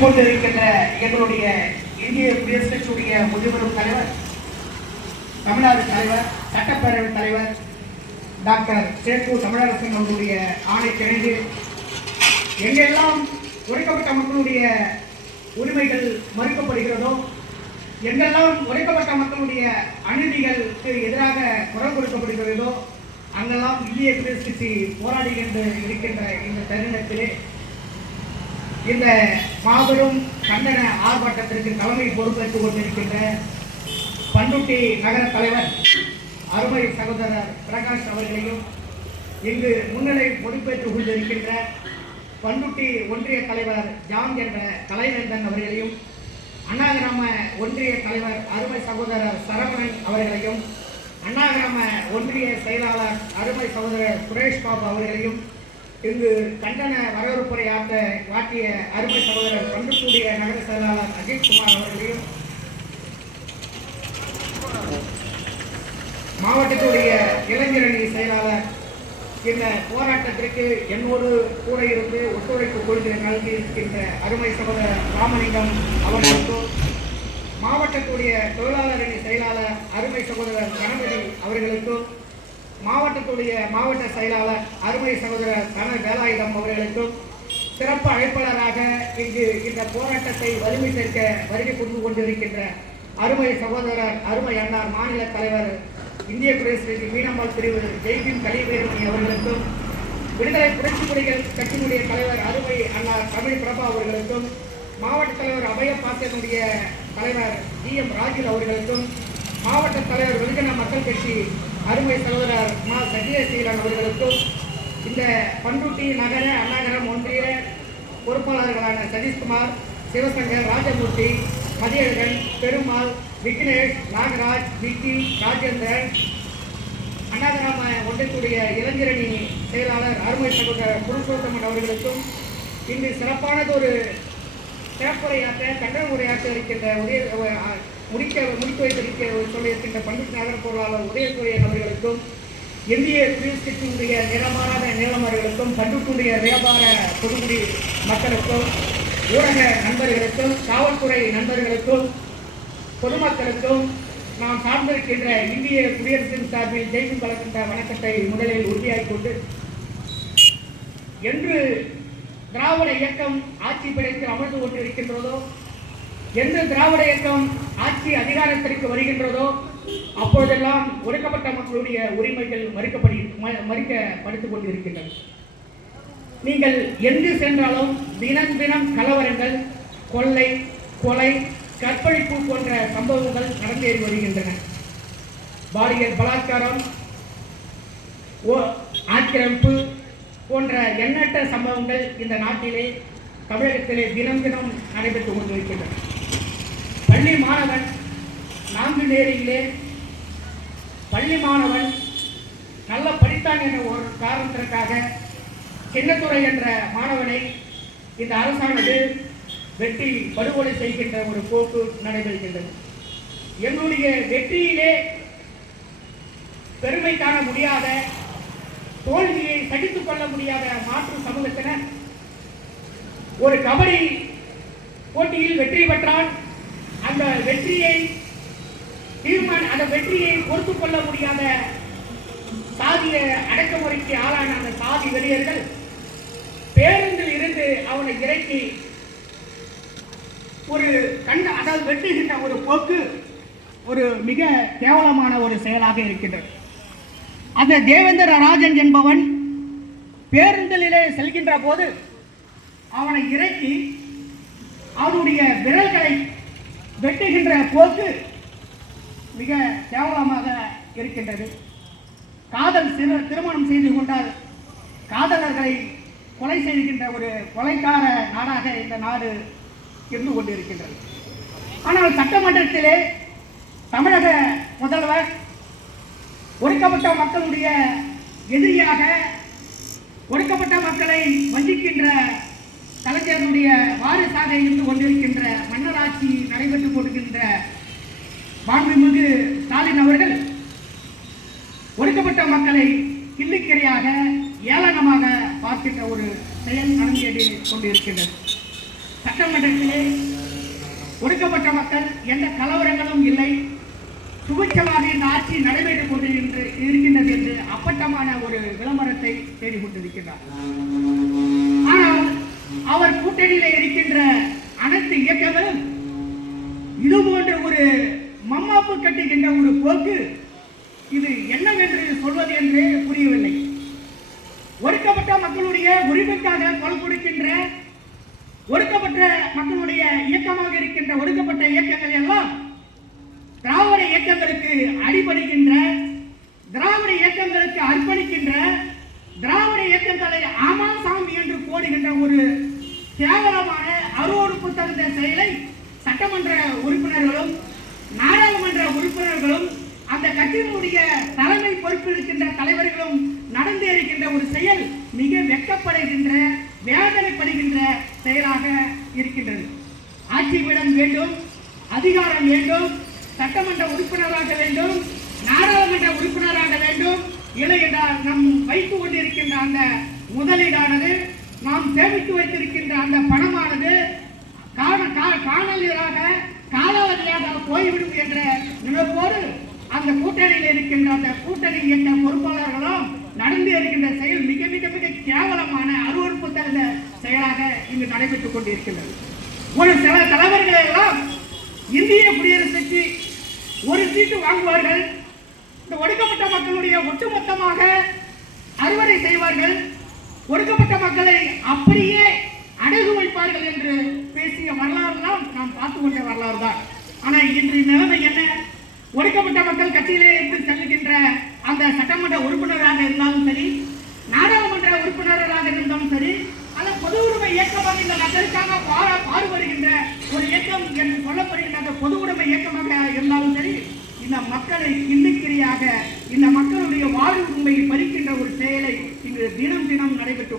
பேசிக் இருக்கின்ற எங்களுடைய இந்திய குடியரசுக் கட்சியுடைய முதிர்வரும் தலைவர் தமிழ்நாடு தலைவர் சட்டப்பேரவை தலைவர் டாக்டர் சேத்து தமிழரசன் அவர்களுடைய ஆணை கிணங்கு எங்கெல்லாம் உழைக்கப்பட்ட மக்களுடைய உரிமைகள் மறுக்கப்படுகிறதோ எங்கெல்லாம் உழைக்கப்பட்ட மக்களுடைய அநீதிகளுக்கு எதிராக குரல் கொடுக்கப்படுகிறதோ அங்கெல்லாம் இந்திய குடியரசு கட்சி போராடுகின்ற இருக்கின்ற இந்த தருணத்திலே இந்த மாபெரும் கண்டன ஆர்ப்பாட்டத்திற்கு தலைமை பொறுப்பேற்றுக் கொண்டிருக்கின்ற பண்ருட்டி நகர தலைவர் அருமை சகோதரர் பிரகாஷ் அவர்களையும் இங்கு முன்னிலை பொறுப்பேற்றுக் கொண்டிருக்கின்ற பண்ருட்டி ஒன்றிய தலைவர் ஜாம் என்ற கலைநந்தன் அவர்களையும் அண்ணாகிராம ஒன்றிய தலைவர் அருமை சகோதரர் சரவணன் அவர்களையும் அண்ணாகிராம ஒன்றிய செயலாளர் அருமை சகோதரர் சுரேஷ் பாபு அவர்களையும் இங்கு கண்டன வரவேற்புரை ஆற்ற வாட்டிய அருமை சகோதரர் பண்ருட்டுடைய நகர செயலாளர் அஜித்குமார் அவர்களையும் மாவட்டத்துடைய இளைஞரணி செயலாளர் இந்த போராட்டத்திற்கு என்னோடு கூட இருந்து ஒத்துழைப்பு கொள்கிற நல்கி இருக்கின்ற அருமை சகோதரர் ராமலிங்கம் அவர்களுக்கும் மாவட்டத்துடைய தொழிலாளர் அணி செயலாளர் அருமை சகோதரர் கணபதி அவர்களுக்கும் மாவட்டத்துடைய மாவட்ட செயலாளர் அருமை சகோதரர் கன வேலாயுதம் அவர்களுக்கும் சிறப்பு அழைப்பாளராக இங்கு இந்த போராட்டத்தை வலிமை சேர்க்க வருகை புரிந்து கொண்டிருக்கின்ற அருமை சகோதரர் அருமை அண்ணார் மாநில தலைவர் இந்திய குடியரசு மீனம்பாள் பிரிவு ஜெய்பின் கலிவேலுமணி அவர்களுக்கும் விடுதலை புரட்சி புலிகள் கட்சியினுடைய தலைவர் அருமை அண்ணார் தமிழ் பிரபா அவர்களுக்கும் மாவட்ட தலைவர் அபய பாசனுடைய தலைவர் ஜி எம் ராஜில் அவர்களுக்கும் மாவட்ட தலைவர் வெகுஜன மக்கள் கட்சி அருமை சகோதரர் மா சத்யசீலன் அவர்களுக்கும் இந்த பண்ருட்டி நகர அண்ணாநகரம் ஒன்றிய பொறுப்பாளர்களான சதீஷ்குமார் சிவசங்கர் ராஜமூர்த்தி மதியழகன் பெருமாள் விக்னேஷ் நாகராஜ் விக்கி ராஜேந்திரன் அண்ணாகிராம ஒன்றியத்துடைய இளைஞரணி செயலாளர் அருமை சகோதரர் புருஷோத்தமன் அவர்களுக்கும் இன்று சிறப்பானது ஒரு சிறப்புரையாற்ற கண்டன உரையாற்ற இருக்கின்ற உரிய முடிக்க முடித்து வைத்திருக்க சொல்லியிருக்கின்ற பண்டிட் நகர பொருளாளர் உதயசூரியன் அவர்களுக்கும் இந்திய குடியரசு கட்சியினுடைய நிறமாறாத நீளமர்களுக்கும் பண்டுக்குடைய வியாபார பொதுக்குடி மக்களுக்கும் ஊடக நண்பர்களுக்கும் காவல்துறை நண்பர்களுக்கும் பொதுமக்களுக்கும் நாம் சார்ந்திருக்கின்ற இந்திய குடியரசின் சார்பில் ஜெய்சிங் கலக்கின்ற வணக்கத்தை முதலில் உறுதியாகிக் கொண்டு என்று திராவிட இயக்கம் ஆட்சி பிடித்து அமர்ந்து கொண்டிருக்கின்றதோ என்று திராவிட இயக்கம் ஆட்சி அதிகாரத்திற்கு வருகின்றதோ அப்பொழுதெல்லாம் ஒடுக்கப்பட்ட மக்களுடைய உரிமைகள் மறுக்கப்படி ம- மறுக்கப்படுத்திக் கொண்டிருக்கின்றன. நீங்கள் எங்கு சென்றாலும் தினம் தினம் கலவரங்கள் கொள்ளை கொலை கற்பழிப்பு போன்ற சம்பவங்கள் நடந்தேறி வருகின்றன. பாலியல் பலாத்காரம் ஓ- ஆக்கிரமிப்பு போன்ற எண்ணற்ற சம்பவங்கள் இந்த நாட்டிலே தமிழகத்திலே தினம் தினம் நடைபெற்று கொண்டிருக்கின்றன. பள்ளி மாணவன் நான்கு நேரிலே பள்ளி மாணவன் நல்ல படித்தான் என்ற ஒரு காரணத்திற்காக சின்னத்துறை என்ற மாணவனை இந்த அரசானது வெட்டி படுகொலை செய்கின்ற ஒரு போக்கு நடைபெறுகின்றது. என்னுடைய வெற்றியிலே பெருமை காண முடியாத தோல்வியை சகித்துக் கொள்ள முடியாத மாற்று சமூகத்தினர் ஒரு கபடி போட்டியில் வெற்றி பெற்றால் அந்த வெற்றியை தீர்மான அந்த வெற்றியை பொறுத்து கொள்ள முடியாத சாதிய அடக்குமுறைக்கு ஆளான அந்த சாதி வெறியர்கள் பேருந்தில் இருந்து அவனை இறக்கி ஒரு கண்ட அதாவது வெட்டுகின்ற ஒரு போக்கு ஒரு மிக கேவலமான ஒரு செயலாக இருக்கின்றது. அந்த தேவேந்திர ராஜன் என்பவன் பேருந்திலே செல்கின்ற போது அவனை இறக்கி அவனுடைய விரல்களை வெட்டுகின்ற போக்கு மிக கேவலமாக இருக்கின்றது. காதல் சிறு திருமணம் செய்து கொண்டால் காதலர்களை கொலை செய்கின்ற ஒரு கொலைக்கார நாடாக இந்த நாடு இருந்து கொண்டிருக்கின்றது. ஆனால் சட்டமன்றத்திலே தமிழக முதல்வர் ஒடுக்கப்பட்ட மக்களுடைய எதிரியாக ஒடுக்கப்பட்ட மக்களை வஞ்சிக்கின்ற வாரிசாக இருந்து கொண்டிருக்கின்ற மன்னராட்சி நடைபெற்றுக் கொண்டிருக்கின்ற மாண்புமிகு ஸ்டாலின் அவர்கள் ஒடுக்கப்பட்ட மக்களை கிள்ளிக்கிரையாக ஏளனமாக பார்க்கின்ற ஒரு செயல் நடந்தேறி கொண்டிருக்கின்றது. சட்டமன்றத்திலே ஒடுக்கப்பட்ட மக்கள் எந்த கலவரங்களும் இல்லை. சுபிட்சமாக இந்த ஆட்சி நடைபெற்றுக் கொண்டிருக்கின்றது இருக்கின்றது என்று அப்பட்டமான ஒரு விளம்பரத்தை தேடிக் கொண்டிருக்கிறார் அவர் கூட்டணியில இருக்கின்ற அனைத்து இயக்கங்களும் இது போன்ற ஒரு மம்மாப்பு கட்டுகின்ற ஒரு போக்கு இது என்னவென்று சொல்வது என்று புரியவில்லை. ஒடுக்கப்பட்ட மக்களுடைய உரிமைக்காக குரல் கொடுக்கின்ற ஒடுக்கப்பட்ட மக்களுடைய இயக்கமாக இருக்கின்ற ஒடுக்கப்பட்ட இயக்கங்கள் எல்லாம் திராவிட இயக்கங்களுக்கு அடிபடுகின்ற திராவிட இயக்கங்களுக்கு அர்ப்பணிக்கின்ற திராவிட இயக்கங்களை ஆமா சாமி என்று போடுகின்ற ஒரு கேவலமான அறுவோடு தகுந்த செயலை சட்டமன்ற உறுப்பினர்களும் நாடாளுமன்ற உறுப்பினர்களும் அந்த கட்சியினுடைய தலைமை பொறுப்பில் இருக்கின்ற தலைவர்களும் நடந்து இருக்கின்ற ஒரு செயல் மிக வெக்கப்படுகின்ற வேதனைப்படுகின்ற செயலாக இருக்கின்றது. ஆட்சி பீடம் வேண்டும் அதிகாரம் வேண்டும் சட்டமன்ற உறுப்பினராக வேண்டும் நாடாளுமன்ற உறுப்பினராக வேண்டும் இல்லை என்றால் நம் வைத்து கொண்டிருக்கின்ற அந்த முதலீடானது நாம் சேமித்து வைத்திருக்கின்ற அந்த பணமானது காண கா- காணொலியாக காலாவதியாக போய்விடும் என்ற நினைப்போடு அந்த கூட்டணியில் இருக்கின்ற அந்த கூட்டணி இயக்க பொறுப்பாளர்களும் நடந்து இருக்கின்ற செயல் மிக மிக மிக கேவலமான அருவறுப்பு தகுந்த செயலாக இங்கு நடைபெற்றுக் கொண்டிருக்கின்றது. ஒரு சில தலைவர்களை எல்லாம் இந்திய குடியரசுக்கு ஒரு சீட்டு வாங்குவார்கள். இந்த ஒடுக்கப்பட்ட மக்களுடைய ஒட்டுமொத்தமாக அறுவடை செய்வார்கள். ஒடுக்கப்பட்ட மக்களை அப்படியே அடகு வைப்பார்கள் என்று பேசிய வரலாறு தான் நாம் பார்த்து கொண்ட வரலாறு தான். ஆனா இன்று நிலைமை என்ன? ஒடுக்கப்பட்ட மக்கள் கட்சியிலே இருந்து செல்லுகின்ற அந்த சட்டமன்ற உறுப்பினராக இருந்தாலும் சரி நாடாளுமன்ற உறுப்பினராக இருந்தாலும் சரி அந்த பொது உடைமை இயக்கமாக இந்த நகருக்காக பார பாடுபடுகின்ற ஒரு இயக்கம் என்று சொல்லப்படுகின்ற அந்த பொது உடைமை இயக்கமாக இருந்தாலும் சரி இந்த மக்களை கிண்ணிக்கிரியாக இந்த மக்களுடைய வாழ்வு உண்மையை பறிக்கின்ற ஒரு செயலை தினம் தினம் நடைபெற்று